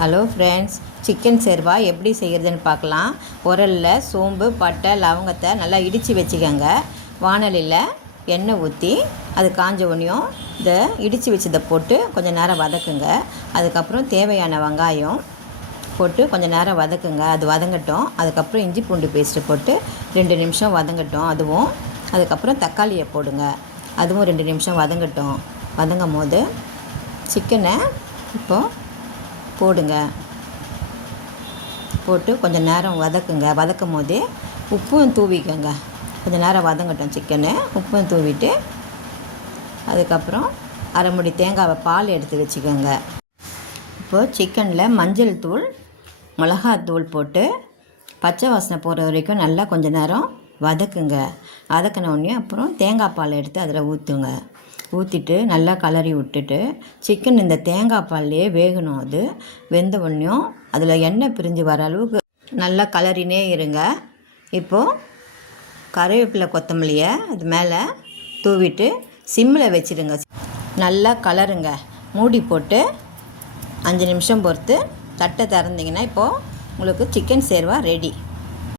Hello friends, chicken சேர்வா எப்படி செய்கிறதுன்னு பார்க்கலாம். உரலில் சோம்பு, பட்டை, லவங்கத்தை நல்லா இடித்து வச்சுக்கோங்க. வாணலியில் எண்ணெய் ஊற்றி அது காஞ்ச உடனேயும் இந்த இடித்து வச்சதை போட்டு கொஞ்சம் நேரம் வதக்குங்க. அதுக்கப்புறம் தேவையான வெங்காயம் போட்டு கொஞ்சம் நேரம் வதக்குங்க. அது வதங்கட்டும். அதுக்கப்புறம் இஞ்சி பூண்டு பேஸ்ட்டு போட்டு 2 நிமிஷம் வதங்கட்டும். அதுக்கப்புறம் தக்காளியை போடுங்க. அதுவும் 2 நிமிஷம் வதங்கட்டும். வதங்கும் போது சிக்கனை இப்போது போடுங்க. போட்டு கொஞ்சம் நேரம் வதக்குங்க. வதக்கும் போதே உப்பும் தூவிக்கோங்க. கொஞ்சம் நேரம் வதங்கட்டும் சிக்கனு. உப்பும் தூவிட்டு அதுக்கப்புறம் அரை மூடி தேங்காவை பால் எடுத்து வச்சுக்கோங்க. இப்போது சிக்கனில் மஞ்சள் தூள், மிளகாத்தூள் போட்டு பச்சை வாசனை போகிற வரைக்கும் நல்லா கொஞ்சம் நேரம் வதக்குங்க. வதக்கினோடனே அப்புறம் தேங்காய் பால் எடுத்து அதில் ஊற்றிட்டு நல்லா கலரி விட்டுட்டு சிக்கன் இந்த தேங்காய் பால்லையே வேகணும். அது வெந்த உடனேயும் அதில் எண்ணெய் பிரிஞ்சு வர அளவுக்கு நல்லா கலரினே இருங்க. இப்போது கறிவேப்பிலை, கொத்தமல்லியை அது மேலே தூவிட்டு சிம்மில் வச்சுடுங்க. நல்லா கலருங்க. மூடி போட்டு 5 நிமிஷம் பொறுத்து தட்டை திறந்தீங்கன்னா இப்போது உங்களுக்கு சிக்கன் சேர்வா ரெடி.